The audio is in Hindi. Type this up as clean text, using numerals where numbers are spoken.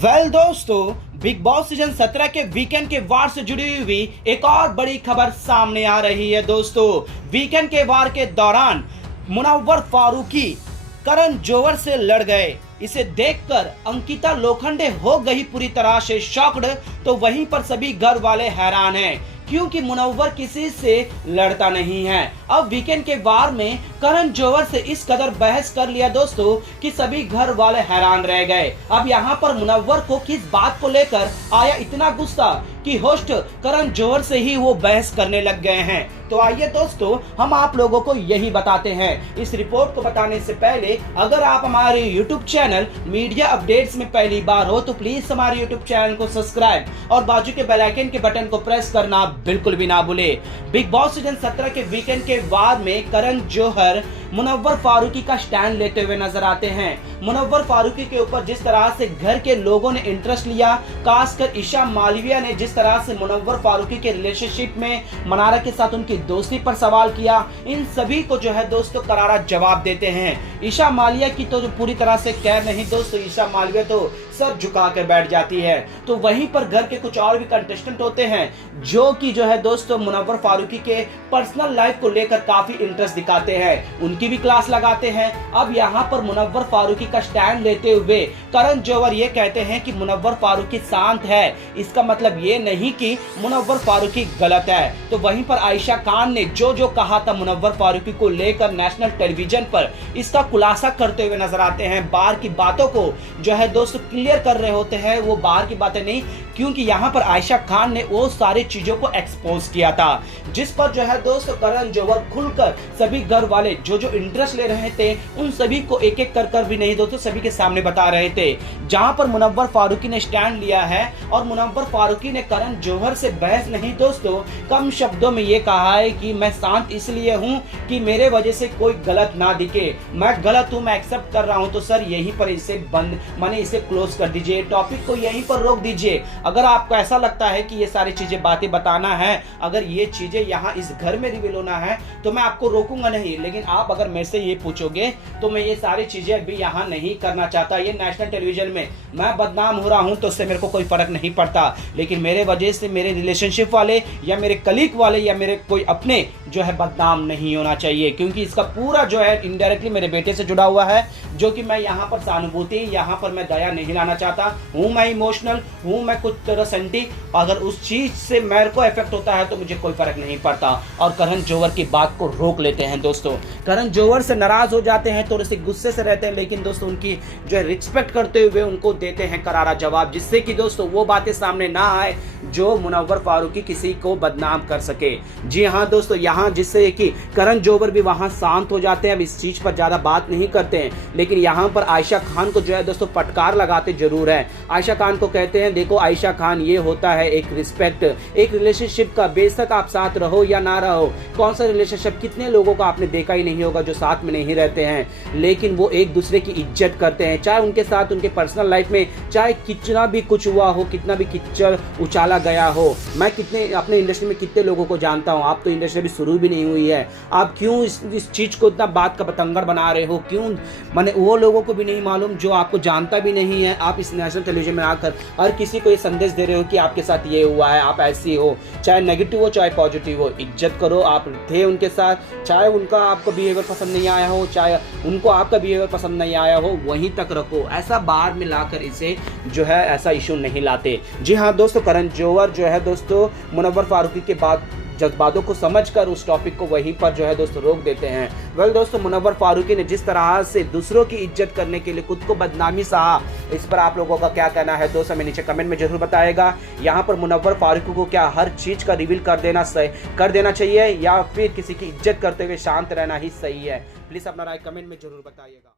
दोस्तों, बिग बॉस सीजन 17 के वीकेंड के वार से जुड़ी हुई एक और बड़ी खबर सामने आ रही है। दोस्तों, वीकेंड के वार के दौरान मुनव्वर फारूकी करण जौहर से लड़ गए। इसे देखकर अंकिता लोखंडे हो गई पूरी तरह से शॉक्ड। तो वहीं पर सभी घर वाले हैरान हैं क्योंकि मुनव्वर किसी से लड़ता नहीं है। अब वीकेंड के वार में करण जौहर से इस कदर बहस कर लिया दोस्तों कि सभी घर वाले हैरान रह गए। अब यहाँ पर मुनव्वर को किस बात को लेकर आया इतना गुस्सा कि होस्ट करण जौहर से ही वो बहस करने लग गए हैं। तो आइए दोस्तों, हम आप लोगों को यही बताते हैं। इस रिपोर्ट को बताने से पहले अगर आप हमारे YouTube चैनल मीडिया अपडेट्स में पहली बार हो तो प्लीज हमारे YouTube चैनल को सब्सक्राइब और बाजू के बेल आइकन के बटन को प्रेस करना बिल्कुल भी ना भूले। बिग बॉस सीजन 17 के वीकेंड के वार में करण जौहर मुनव्वर फारूकी का स्टैंड लेते हुए नजर आते हैं। मुनव्वर फारूकी के ऊपर जिस तरह से घर के लोगों ने इंटरेस्ट लिया, खासकर ईशा मालविया ने जिस तरह से मुनव्वर फारूकी के रिलेशनशिप में मनारा के साथ उनकी दोस्ती पर सवाल किया, इन सभी को जो है दोस्तों करारा जवाब देते हैं। ईशा मालविया की तो जो पूरी तरह से खैर नहीं दोस्तों, ईशा मालविया तो सर झुका कर बैठ जाती है। तो वहीं पर घर के कुछ और भी कंटेस्टेंट होते हैं जो कि जो है दोस्तों मुनव्वर फारूकी के पर्सनल लाइफ को लेकर काफी इंटरेस्ट दिखाते हैं, उनकी भी क्लास लगाते हैं। अब यहाँ पर मुनव्वर फारूकी का स्टैंड लेते हुए करण जौहर ये कहते हैं कि मुनव्वर फारूकी शांत है, इसका मतलब ये नहीं कि मुनव्वर फारूकी गलत है। तो वहीं पर आयशा खान ने जो कहा था मुनव्वर फारूकी को लेकर नेशनल टेलीविजन पर, इसका खुलासा करते हुए नजर आते हैं। बाहर की बातों को जो है दोस्तों क्लियर कर रहे होते हैं, वो बाहर की बातें नहीं, क्योंकि यहाँ पर आयशा खान ने वो सारी चीजों को एक्सपोज किया था जिस पर जो है दोस्तों करण जौहर खुलकर सभी घर वाले जो इंटरेस्ट ले रहे थे उन सभी को एक एक कर भी नहीं दोस्तों सभी के सामने बता रहे थे। जहां पर मुनव्वर फारूकी ने स्टैंड लिया है और मुनव्वर फारूकी ने करण जौहर से बहस नहीं दोस्तों, कम शब्दों में ये कहा है कि मैं शांत इसलिए हूं कि मेरे वजह से कोई गलत ना दिखे, मैं गलत हूं, मैं एक्सेप्ट कर रहा हूं। तो सर यहीं पर इसे बंद माने इसे क्लोज कर दीजिए, टॉपिक को यहीं पर रोक दीजिए। अगर आपको ऐसा लगता है कि ये सारी चीजें बातें बताना है, अगर ये चीजें यहाँ इस घर में रिवील होना है तो मैं आपको रोकूंगा नहीं, लेकिन आप अगर मेरे से ये पूछोगे तो मैं ये सारी चीजें अभी यहाँ नहीं करना चाहता। ये नेशनल टेलीविजन में मैं बदनाम हो रहा हूँ तो उससे मेरे को कोई फर्क नहीं पड़ता, लेकिन मेरे वजह से मेरे रिलेशनशिप वाले या मेरे कलीग वाले या मेरे कोई अपने जो है बदनाम नहीं होना चाहिए, क्योंकि इसका पूरा जो है इनडायरेक्टली मेरे बेटे से जुड़ा हुआ है, जो कि मैं यहाँ पर सहानुभूति, यहाँ पर मैं दया नहीं लाना चाहता हूँ। मैं इमोशनल हूँ, मैं कुछ तरह सेंटी, अगर उस चीज से मेरे को इफेक्ट होता है तो मुझे कोई फर्क नहीं पड़ता। और करण जौहर की बात को रोक लेते हैं दोस्तों, करण जौहर से नाराज हो जाते हैं, थोड़े से गुस्से से रहते हैं, लेकिन दोस्तों उनकी जो है रिस्पेक्ट करते हुए उनको देते हैं करारा जवाब, जिससे कि दोस्तों वो बातें सामने ना आए जो मुनव्वर फारूकी किसी को बदनाम कर सके। जी हाँ दोस्तों, यहाँ जिससे कि करण जौहर भी वहां शांत हो जाते हैं, अब इस चीज पर ज्यादा बात नहीं करते हैं, लेकिन यहाँ पर आयशा खान को जो है दोस्तों फटकार लगाते जरूर है। आयशा खान को कहते हैं देखो आयशा खान, ये होता है एक रिस्पेक्ट, एक रिलेशनशिप का, बेशक आप साथ रहो या ना रहो। कौन सा रिलेशनशिप, कितने लोगों को आपने देखा ही नहीं होगा जो साथ में नहीं रहते हैं, लेकिन वो एक दूसरे की इज्जत करते हैं, चाहे उनके साथ उनके पर्सनल लाइफ में चाहे कितना भी कुछ हुआ हो, कितना भी कीचड़ उछाला गया हो। मैं कितने अपने इंडस्ट्री में कितने लोगों को जानता हूँ, आप तो इंडस्ट्री अभी शुरू भी नहीं हुई है, आप क्यों इस चीज को इतना बात का पतंगड़ बना रहे हो, क्यों माने वो लोगों को भी नहीं मालूम जो आपको जानता भी नहीं है, आप इस नेशनल टेलीविजन में आकर हर किसी को ये संदेश दे रहे हो कि आपके साथ ये हुआ है, आप ऐसी हो, चाहे नेगेटिव हो चाहे पॉजिटिव हो, इज्जत करो। आप थे उनके साथ, चाहे उनका आपको बिहेवियर पसंद नहीं आया हो, चाहे उनको आपका बिहेवियर पसंद नहीं आया हो, वहीं तक रखो, ऐसा बाहर में लाकर इसे जो है ऐसा इशू नहीं लाते। जी हाँ दोस्तों, करण जौहर जो है दोस्तों मुनव्वर फारूकी के बाद जज्बातों को समझकर उस टॉपिक को वहीं पर जो है दोस्तों रोक देते हैं। दोस्तों, मुनव्वर फारूकी ने जिस तरह से दूसरों की इज्जत करने के लिए खुद को बदनामी सहा, इस पर आप लोगों का क्या कहना है दोस्तों, हमें नीचे कमेंट में जरूर बताएगा। यहाँ पर मुनव्वर फारूकी को क्या हर चीज का रिवील कर देना चाहिए या फिर किसी की इज्जत करते हुए शांत रहना ही सही है? प्लीज अपना राय कमेंट में जरूर बताइएगा।